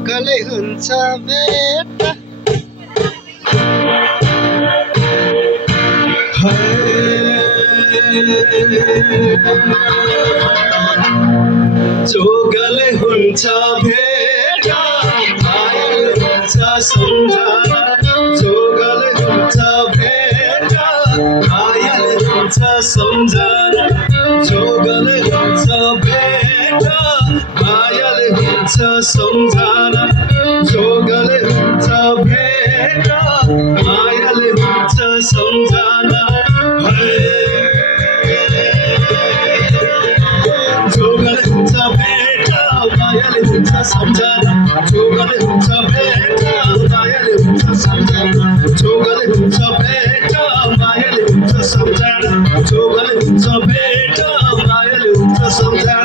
जोगले हुन्छ बेटा जोगले हुन्छ भेटा मायाले हुन्छ सम्झना जोगले हुन्छ भेटा मायाले हुन्छ सम्झना जोगले हुन्छ भेटा मायाले हुन्छ सम्झना जोगले हुन्छ भेटा मायाले हुन्छ सम्झना जोगले हुन्छ भेटा मायाले हुन्छ सम्झना जोगले हुन्छ भेटा मायाले हुन्छ सम्झना जोगले हुन्छ भेटा मायाले हुन्छ सम्झना जोगले हुन्छ भेटा मायाले हुन्छ सम्झना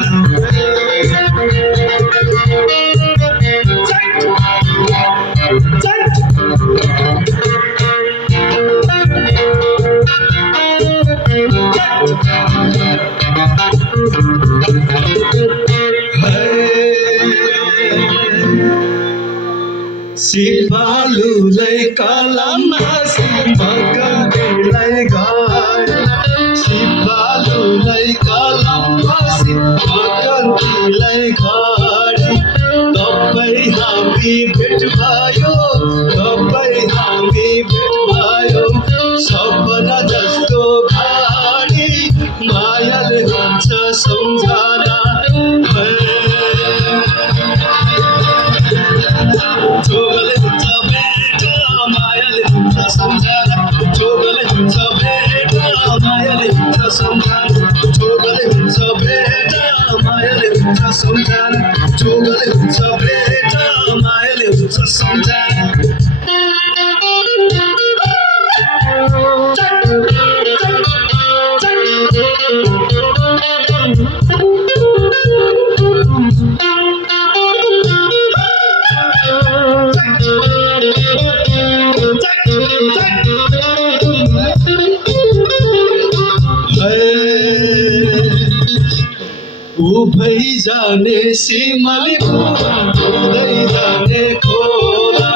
सिपालुलाई कलममा मकरलाई घर सिपालुलाई कलममा मकरलाई घर तपाईँ हामी भेट भयो तपाईँ हामी भेट भयो सपना जस्तो घडी मायाले हुन्छ सम्झना जोगले हुन्छ भेटा मायाले हुन्छ सम्झना जोगले हुन्छ भेटा मायाले हुन्छ सम्झना जोगले हुन्छ भेटा मायाले हुन्छ सम्झना जोगले हुन्छ भेटा मायाले हुन्छ सम्झना उभै जाने सिमली उभै जाने खोला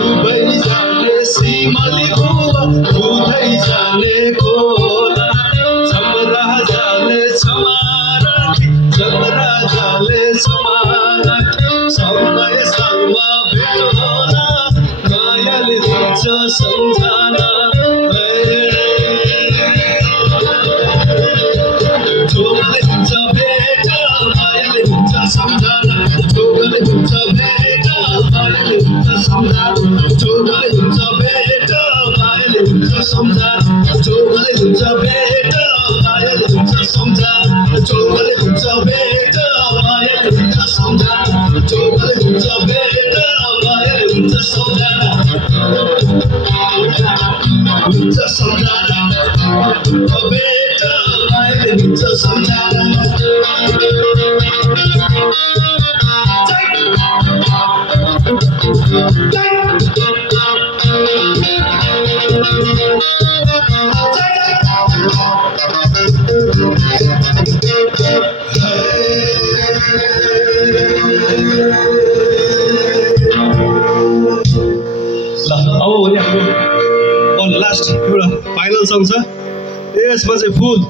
उभै जाने सिमली उभै जाने खोला जमरा जाले समाराठी जमरा जाले समाराठी समय सालमा भेट होला मायाले हुन्छ सम्झना जोगले हुन्छ भेटा मायाले हुन्छ सम्झना जोगले हुन्छ भेटा मायाले हुन्छ सम्झना जोगले हुन्छ भेटा मायाले हुन्छ सम्झना जोगले हुन्छ भेटा मायाले हुन्छ सम्झना जोगले हुन्छ भेटा मायाले हुन्छ सम्झना जोगले हुन्छ भेटा मायाले हुन्छ सम्झना हुन्छ सम्झना भेटा मायाले हुन्छ सम्झना अब भने हाम्रो लास्ट एउटा फाइनल सङ छ यसमा चाहिँ फुल